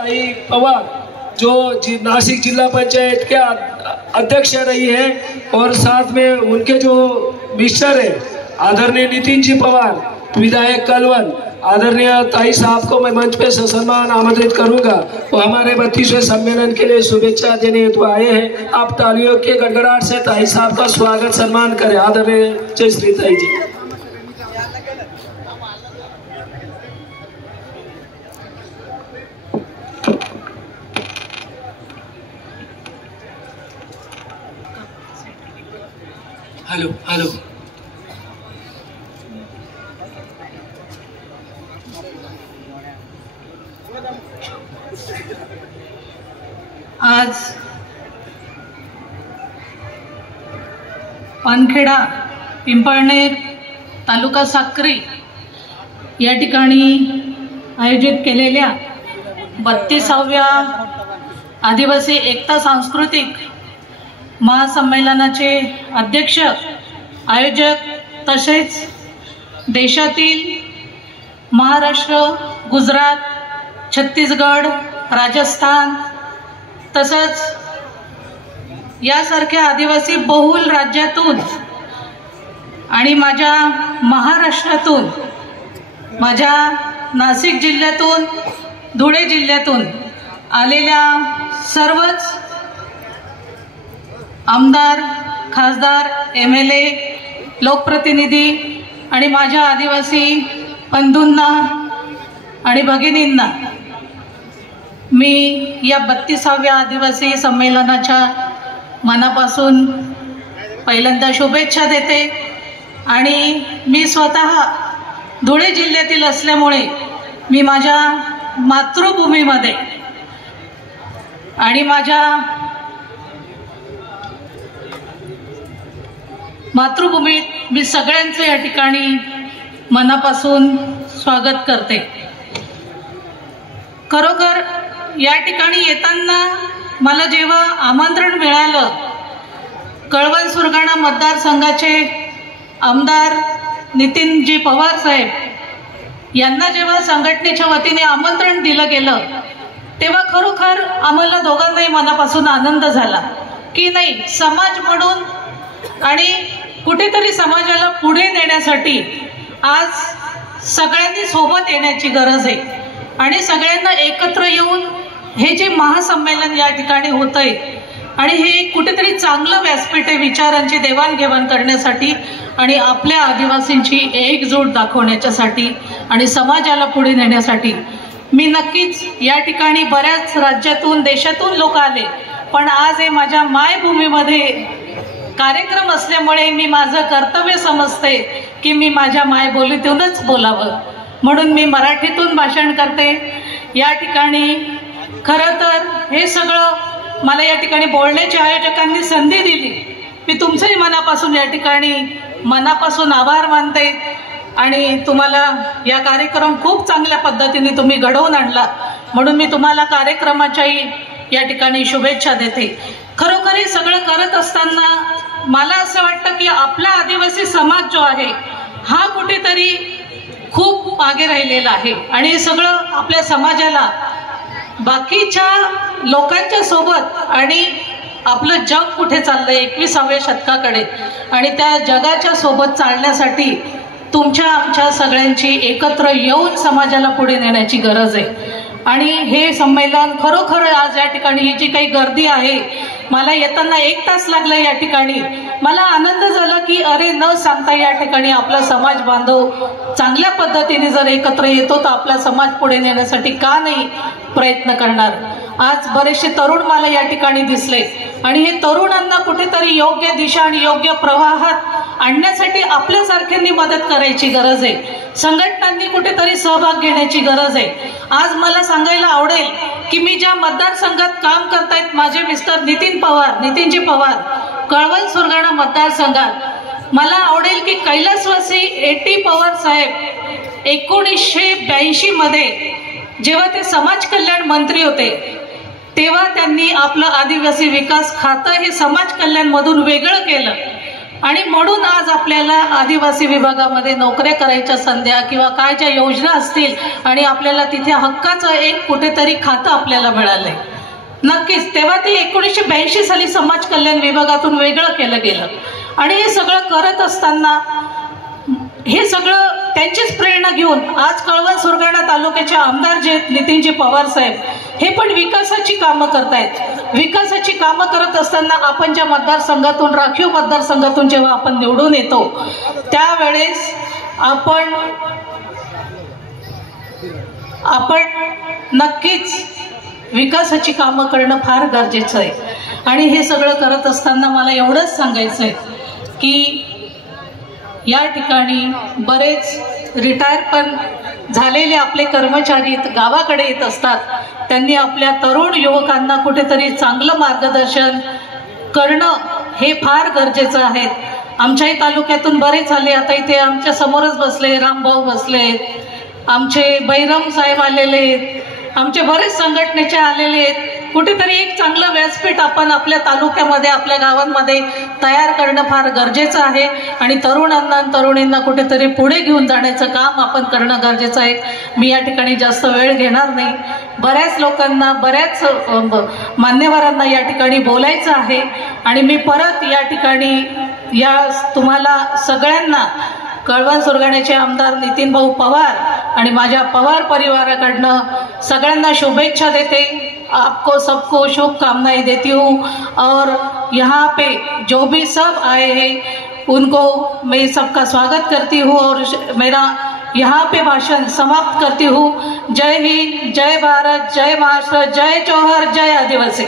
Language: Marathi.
पवार जो नासिक जिला पंचायत के अध्यक्ष रही है और साथ में उनके जो मिस्टर है आदरणीय नितिन जी पवार विधायक कलवन, आदरणीय ताई साहब को मैं मंच पे ससम्मान आमंत्रित करूंगा। वो हमारे 32वें सम्मेलन के लिए शुभेच्छा देने हेतु आए हैं। आप तालियों के गड़गड़ाहट से ताई साहब का स्वागत सम्मान करें। आदरणीय जय श्री ताई जी। Hello hello. आज पानखेडा पिंपळनेर तालुका साक्री या ठिकाणी आयोजित केलेल्या 32व्या आदिवासी एकता सांस्कृतिक महासंमेलनाचे अध्यक्ष आयोजक तसेच देशातील महाराष्ट्र, गुजरात, छत्तीसगड, राजस्थान तसंच यासारख्या आदिवासी बहुल राज्यातून आणि माझ्या महाराष्ट्रातून, माझ्या नाशिक जिल्ह्यातून, धुळे जिल्ह्यातून आलेल्या सर्वच आमदार, खासदार, MLA, लोकप्रतिनिधी आणि माझ्या आदिवासी बंधूंना आणि भगिनींना मी या 32व्या आदिवासी संमेलनाच्या मनापासून पहिल्यांदा शुभेच्छा देते। आणि मी स्वतः धुळे जिल्ह्यातील असल्यामुळे मी माझ्या मातृभूमीमध्ये आणि माझ्या मातृभूमीत मी सगळ्यांचे या ठिकाणी मनापासून स्वागत करते। खरोखर या ठिकाणी येताना मला जेव्हा आमंत्रण मिळालं, कळवण सुरगाणा मतदारसंघाचे आमदार नितीनजी पवार साहेब यांना जेव्हा संघटनेच्या वतीने आमंत्रण दिलं गेलं, तेव्हा खरोखर आम्हाला दोघांनाही मनापासून आनंद झाला की नाही, समाज म्हणून आणि कुठेतरी समाजाला पुढे नेण्यासाठी आज सगळ्यांनी सोबत येण्याची गरज आहे आणि सगळ्यांना एकत्र येऊन हे जे महासंमेलन या ठिकाणी होतंय आणि हे कुठेतरी चांगलं व्यासपीठ आहे विचारांची देवाणघेवाण करण्यासाठी आणि आपल्या आदिवासींची एकजूट दाखवण्याच्यासाठी आणि समाजाला पुढे नेण्यासाठी। मी नक्कीच या ठिकाणी बऱ्याच राज्यातून, देशातून लोक आले, पण आज हे माझ्या मायभूमीमध्ये कार्यक्रम असल्यामुळे मी माझं कर्तव्य समजते की मी माझ्या मायबोलीतूनच बोलावं, म्हणून मी मराठीतून भाषण करते। या ठिकाणी खरं तर हे सगळं मला या ठिकाणी बोलण्याच्या आयोजकांनी संधी दिली। मी तुमचंही मनापासून या ठिकाणी मनापासून आभार मानते आणि तुम्हाला या कार्यक्रम खूप चांगल्या पद्धतीने तुम्ही घडवून आणला, म्हणून मी तुम्हाला कार्यक्रमाच्याही या ठिकाणी शुभेच्छा देते। खरोखर हे सगळं करत असताना मला असं वाटतं की आपला आदिवासी समाज जो आहे हा कुठेतरी खूप मागे राहिलेला आहे आणि हे सगळं आपल्या समाजाला बाकीच्या लोकांच्या सोबत आणि आपलं जग कुठे चाललंय 21व्या शतकाकडे आणि त्या जगाच्या सोबत चालण्यासाठी तुमच्या आमच्या सगळ्यांची एकत्र येऊन समाजाला पुढे नेण्याची गरज आहे। आणि हे संमेलन खरोखर आज या ठिकाणी ही जी काही गर्दी आहे, मला येताना 1 तास लागला या ठिकाणी, मला आनंद झाला की अरे न सांगता या ठिकाणी आपला समाज बांधव चांगल्या पद्धतीने जर एकत्र येतो तर आपला समाज पुढे नेण्यासाठी का नाही प्रयत्न करणार। आज बरेचसे तरुण मला या ठिकाणी दिसले आणि हे तरुणांना कुठेतरी योग्य दिशा आणि योग्य प्रवाहात आणण्यासाठी आपल्यासारख्यांनी मदत करायची गरज आहे, संघटनांनी कुठेतरी सहभाग घेण्याची गरज आहे। आज मला सांगायला आवडेल की मी ज्या मतदारसंघात काम करतायत माझे मिस्टर नितीनजी पवार कळवण सुरगाणा मतदारसंघात, मला आवडेल की कैलासवासी AT पवार साहेब 1982 मध्ये जेव्हा ते समाज कल्याण मंत्री होते तेव्हा त्यांनी आपलं आदिवासी विकास खातं हे समाज कल्याण मधून वेगळं केलं आणि म्हणून आज आपल्याला आदिवासी विभागामध्ये नोकऱ्या करायच्या संध्या किंवा काय ज्या योजना असतील आणि आपल्याला तिथे हक्काचं एक कुठेतरी खातं आपल्याला मिळालंय. नक्कीच तेव्हा ते 1982 साली समाज कल्याण विभागातून वेगळं केलं गेलं आणि हे सगळं करत असताना हे सगळं त्यांचीच प्रेरणा घेऊन आज कळवण सुरगाणा तालुक्याचे आमदार जे आहेत नितीनजी पवार साहेब हे पण विकासाची कामं करतायत. विकासाची कामं करत असताना आपण ज्या मतदारसंघातून राखीव मतदारसंघातून जेव्हा आपण निवडून येतो त्यावेळेस आपण नक्कीच विकासाची कामं करणं फार गरजेचं आहे. आणि हे सगळं करत असताना मला एवढंच सांगायचं आहे की या ठिकाणी बरेच रिटायर पण झालेले आपले कर्मचारी गावाकडे येत असतात. त्यांनी आपल्या तरुण युवकांना कुठेतरी चांगलं मार्गदर्शन करणं हे फार गरजेचं आहे. आमच्याही तालुक्यातून बरेच आले, आता इथे आमच्या समोरच बसले, रामभाऊ बसले, आमचे बैरम साहेब आलेले आहेत, आमचे बरेच संघटनेचे आलेले आहेत. कुठेतरी एक चांगलं व्यासपीठ आपण आपल्या तालुक्यामध्ये आपल्या गावांमध्ये तयार करणं फार गरजेचं आहे आणि तरुणांना आणि तरुणींना कुठेतरी पुढे घेऊन जाण्याचं काम आपण करणं गरजेचं आहे. मी या ठिकाणी जास्त वेळ घेणार नाही. बऱ्याच लोकांना बऱ्याच मान्यवरांना या ठिकाणी बोलायचं आहे आणि मी परत या ठिकाणी या तुम्हाला सगळ्यांना कळवण सुरगाण्याचे आमदार नितीन भाऊ पवार आणि माझ्या पवार परिवाराकडनं सगळ्यांना शुभेच्छा देते. आपको सबको शुभकामनाएं देती हूँ और यहाँ पे जो भी सब आए हैं उनको मैं सबका स्वागत करती हूँ और मेरा यहाँ पे भाषण समाप्त करती हूँ. जय हिंद, जय भारत, जय महाराष्ट्र, जय जौहर, जय आदिवासी.